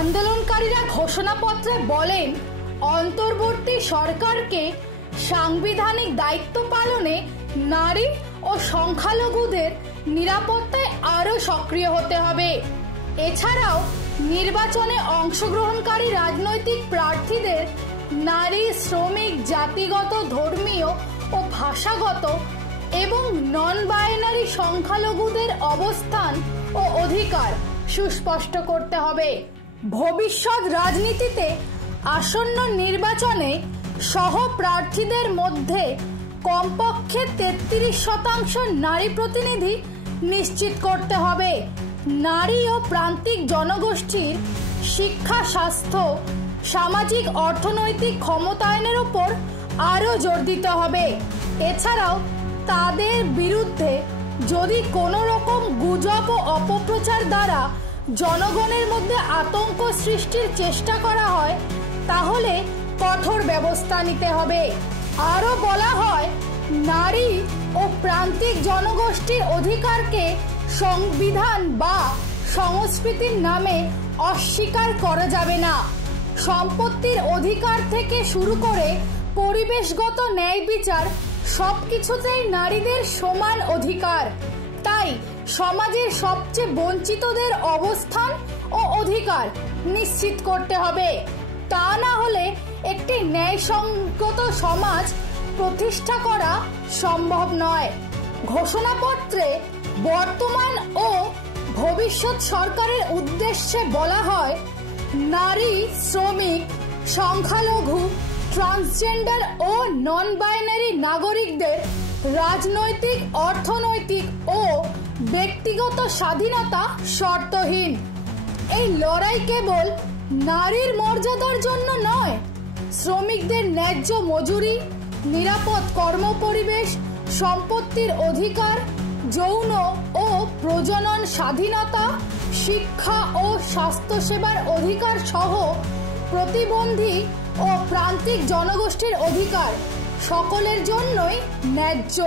আন্দোলনকারীরা ঘোষণাপত্রে বলেন, অন্তর্বর্তী সরকারকে সাংবিধানিক দায়িত্ব পালনে নারী ও সংখ্যালঘুদের নিরাপত্তায় আরও সক্রিয় হতে হবে। এছাড়াও নির্বাচনে অংশগ্রহণকারী রাজনৈতিক প্রার্থীদের নারী, শ্রমিক, জাতিগত, ধর্মীয় ও ভাষাগত এবং নন বাইনারি সংখ্যালঘুদের অবস্থান ও অধিকার সুস্পষ্ট করতে হবে। ভবিষ্যৎ রাজনীতিতে আসন্ন নির্বাচনে সহ প্রার্থীদের মধ্যে কমপক্ষে 33% নারী প্রতিনিধি নিশ্চিত করতে হবে। নারী ও প্রান্তিক জনগোষ্ঠীর শিক্ষা, স্বাস্থ্য, সামাজিক অর্থনৈতিক ক্ষমতায়নের উপর আরও জোর দিতে হবে। এছাড়াও তাদের বিরুদ্ধে যদি কোনো রকম গুজব ও অপপ্রচার দ্বারা জনগণের মধ্যে আতঙ্ক সৃষ্টির চেষ্টা করা হয় তাহলে কঠোর ব্যবস্থা নিতে হবে। আরও বলা হয়, নারী ও প্রান্তিক জনগোষ্ঠীর অধিকারকে সংবিধান বা সংস্কৃতির নামে অস্বীকার করা যাবে না। সম্পত্তির অধিকার থেকে শুরু করে পরিবেশগত ন্যায় বিচার সবকিছুতেই নারীদের সমান অধিকার। তাই সমাজের সবচেয়ে বঞ্চিতদের অবস্থান ও অধিকার নিশ্চিত করতে হবে। তা না হলে একটি ন্যায়সঙ্গত সমাজ প্রতিষ্ঠা করা সম্ভব নয়। ঘোষণাপত্রে বর্তমান ও ভবিষ্যৎ সরকারের উদ্দেশ্যে বলা হয়, নারী, শ্রমিক, সংখ্যালঘু, ট্রান্সজেন্ডার ও নন বাইনারি নাগরিকদের রাজনৈতিক, অর্থনৈতিক ও ব্যক্তিগত স্বাধীনতা শর্তহীন। এই লড়াই কেবল নারীর মর্যাদার জন্য নয়, শ্রমিকদের ন্যায্য মজুরি, নিরাপদ কর্মপরিবেশ, সম্পত্তির অধিকার, যৌন ও প্রজনন স্বাধীনতা, শিক্ষা ও স্বাস্থ্যসেবার অধিকার সহ প্রতিবন্ধী ও প্রান্তিক জনগোষ্ঠীর অধিকার সকলের জন্যই ন্যায্য।